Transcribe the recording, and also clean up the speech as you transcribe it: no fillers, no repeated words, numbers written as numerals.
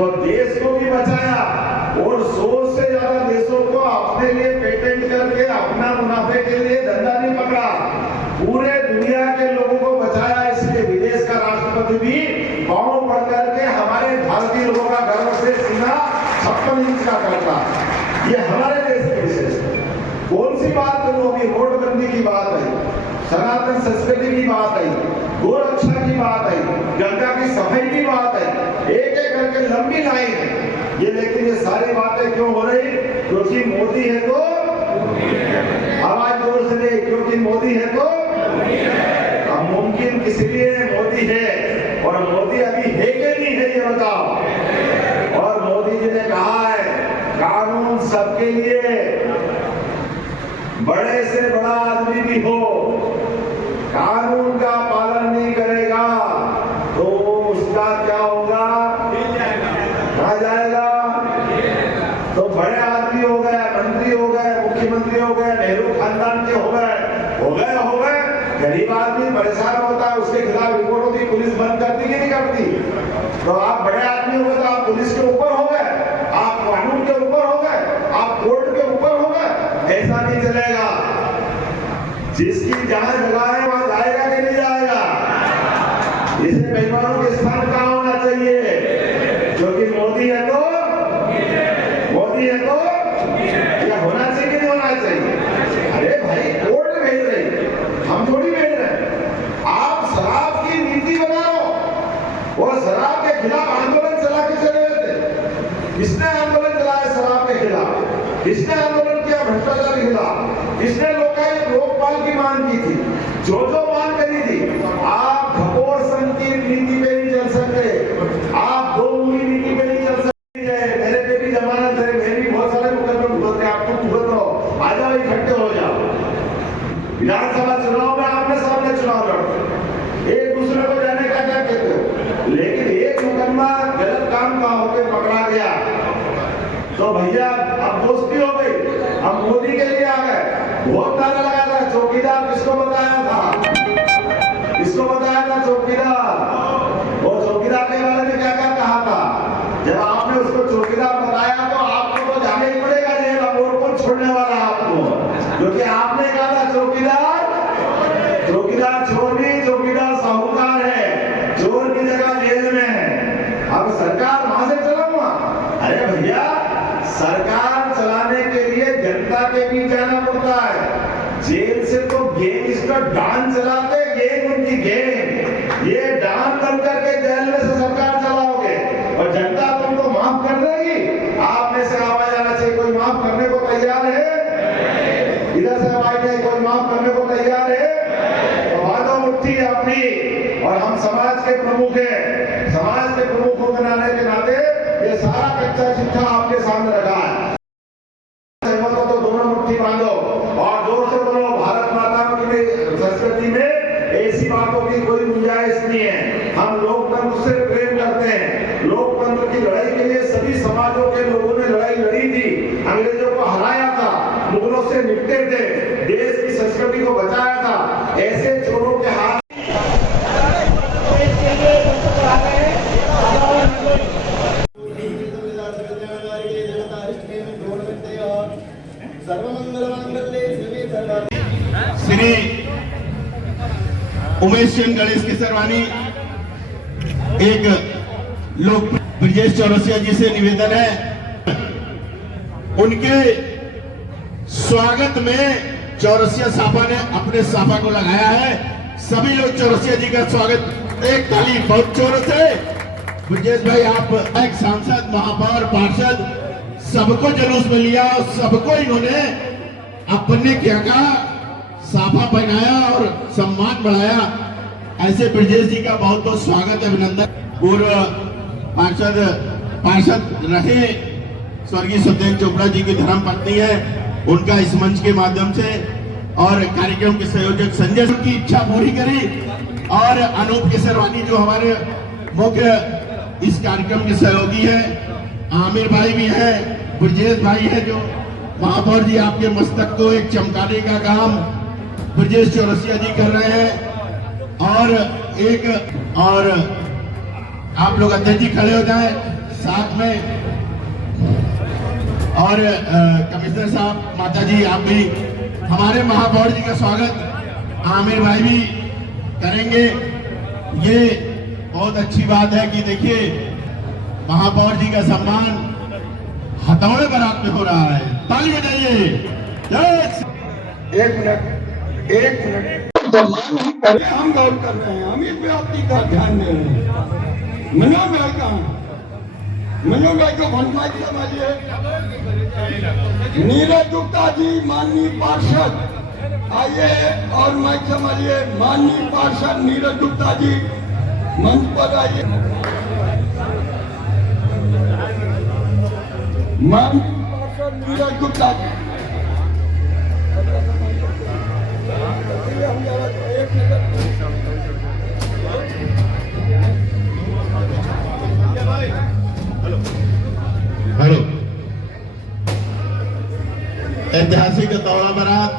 तो देश को भी बचाया और 100 से ज्यादा देशों को अपने लिए पेटेंट करके अपना मुनाफे के लिए धंधा नहीं पकड़ा, पूरे दुनिया के लोगों को बचाया। इसलिए विदेश का राष्ट्रपति भी पांव पड़ करके हमारे भारतीय लोगों का गर्व से सीना 56 इंच का करता। ये हमारे देश की विशेषता। कौन सी बात करूं, अभी नोटबंदी की बात आई, सनातन संस्कृति की बात आई, गोरक्षा की बात आई, गंगा की सफाई की बात आई, एक एक करके लंबी लाइन है ये। लेकिन ये सारी बातें क्यों हो रही? क्योंकि मोदी है तो, आवाज जोर से दे, क्योंकि मोदी है तो अब मुमकिन किस लिए मोदी है, और मोदी अभी है कि नहीं है ये बताओ। और मोदी जी ने कहा है कानून सबके लिए, बड़े से बड़ा आदमी भी हो, कानून का पालन नहीं करेगा तो उसका क्या होगा? कहा जाएगा। तो बड़े आदमी हो गए, मंत्री हो गए, मुख्यमंत्री हो गए, नेहरू खानदान के हो गए, गरीब आदमी परेशान होता है, उसके खिलाफ रिपोर्ट होती, पुलिस बंद करती कि नहीं करती? तो आप बड़े आदमी हो गए तो आप पुलिस के ऊपर हो गए, आप कानून के ऊपर हो गए, आप कोर्ट के ऊपर हो गए। ऐसा नहीं चलेगा। जिसकी जहां जगह है वहां जाएगा कि नहीं जाएगा? इसे बेईमानों के स्थान कहां होना चाहिए? क्योंकि मोदी है तो, मोदी है तो क्या होना चाहिए कि नहीं होना चाहिए? अरे भाई कोर्ट भेज रही, हम थोड़ी भेज रहे। आप शराब की नीति बना लो और शराब के खिलाफ आंदोलन चला के चले गए थे। किसने आंदोलन चलाया शराब के खिलाफ? किसने आंदोलन किया भ्रष्टाचार के खिलाफ? किसने लोकपाल की मांग की थी? जो मांग करी थी। आप घपोर संघ की नीति पे नहीं चल सकते, आप दो मूली नीति पे नहीं चल सकते। मेरे पे भी जमानत है, मेरे भी बहुत सारे मुकदमे भुगत रहे, आपको भुगत रहो, आ जाओ इकट्ठे हो जाओ। विधानसभा चुनाव में आपने सामने चुनाव लड़ते, एक दूसरे को जाने का क्या कहते हो, लेकिन एक मुकदमा गलत काम का होकर पकड़ा गया तो भैया अब दोस्ती हो गई, अब मोदी के लिए आ गए। बहुत नारा लगाया था, चौकीदार किसको बताया था? किसको बताया था? चौकीदार। वो चौकीदार के बारे में क्या क्या कहा था? जब आपने उसको चौकीदार बताया तो आपको तो जाना ही पड़ेगा जेल, अब और कौन छोड़ने वाला है आपको? क्योंकि आपने कहा था चौकीदार, चौकीदार चोर नहीं, चौकीदार साहूकार है, चोर की जगह जेल में है। अब सरकार वहां से चलाऊंगा। अरे भैया सरकार चलाने के लिए जनता के बीच जाना पड़ता है। जेल से तो गैंगस्टर डान चलाते, गैंग उनकी गैंग, ये डान बन करके जेल में से सरकार चलाओगे और जनता तुमको माफ कर देगी। आप में से आवाज आना चाहिए, कोई माफ करने को तैयार है? इधर से आवाज नहीं, कोई माफ करने को तैयार है? तो बातों मुट्ठी अपनी, और हम समाज के प्रमुख हैं, समाज के प्रमुख होकर आने के नाते ये सारा कच्चा चिट्ठा आपके सामने रखा है। सहमत हो तो दोनों मुट्ठी बांधो और जोर से बोलो, भारत माता की संस्कृति में ऐसी बातों की कोई गुंजाइश नहीं है। हम लोकतंत्र से प्रेम करते हैं। लोकतंत्र की लड़ाई के लिए सभी समाजों के लोगों ने लड़ाई लड़ी थी, अंग्रेजों को हराया था, मुगलों से निपटे थे, देश की संस्कृति को बचाया था। ऐसे चोरों के हाथ श्री उमेश चंद गणेश केसरवानी, एक लोग ब्रजेश चौरसिया जी से निवेदन है, उनके स्वागत में चौरसिया साफा ने अपने साफा को लगाया है। सभी लोग चौरसिया जी का स्वागत, एक ताली बहुत जोर से। ब्रजेश भाई आप एक सांसद, महापौर, पार्षद, सबको जुलूस में लिया और सबको इन्होंने अपने क्या कहा साफा पहनाया और सम्मान बढ़ाया। ऐसे ब्रजेश जी का बहुत बहुत स्वागत है, अभिनंदन। पूर्व पार्षद रहे स्वर्गीय सत्येंद्र चोपड़ा जी की धर्मपत्नी है, उनका इस मंच के माध्यम से, और कार्यक्रम के संयोजक संजय की इच्छा पूरी करी, और अनूप केसरवानी जो हमारे मुख्य इस कार्यक्रम के सहयोगी है, आमिर भाई भी है, ब्रजेश भाई है, जो महापौर जी आपके मस्तक को एक चमकाने का काम ब्रजेश चौरसिया जी कर रहे हैं। और आप लोग अध्यक्ष जी खड़े हो जाएं, साथ में और कमिश्नर साहब, माता जी आप भी, हमारे महापौर जी का स्वागत आमिर भाई भी करेंगे। ये बहुत अच्छी बात है कि देखिए महापौर जी का सम्मान हथौड़े बारात में हो रहा है। ताली बजाइए। एक मिनट हम गौर कर रहे हैं, हम इस व्याप्ति का ध्यान दे रहे हैं। मनोज भाई कहाँ? मनोज भाई को भंडवाई समझिए। नीरज गुप्ता जी माननीय पार्षद आइए और मैं समझिए माननीय पार्षद नीरज गुप्ता जी मंच पर आइए। माननीय पार्षद नीरज गुप्ता जी हेलो, ऐतिहासिक हथौड़ा बारात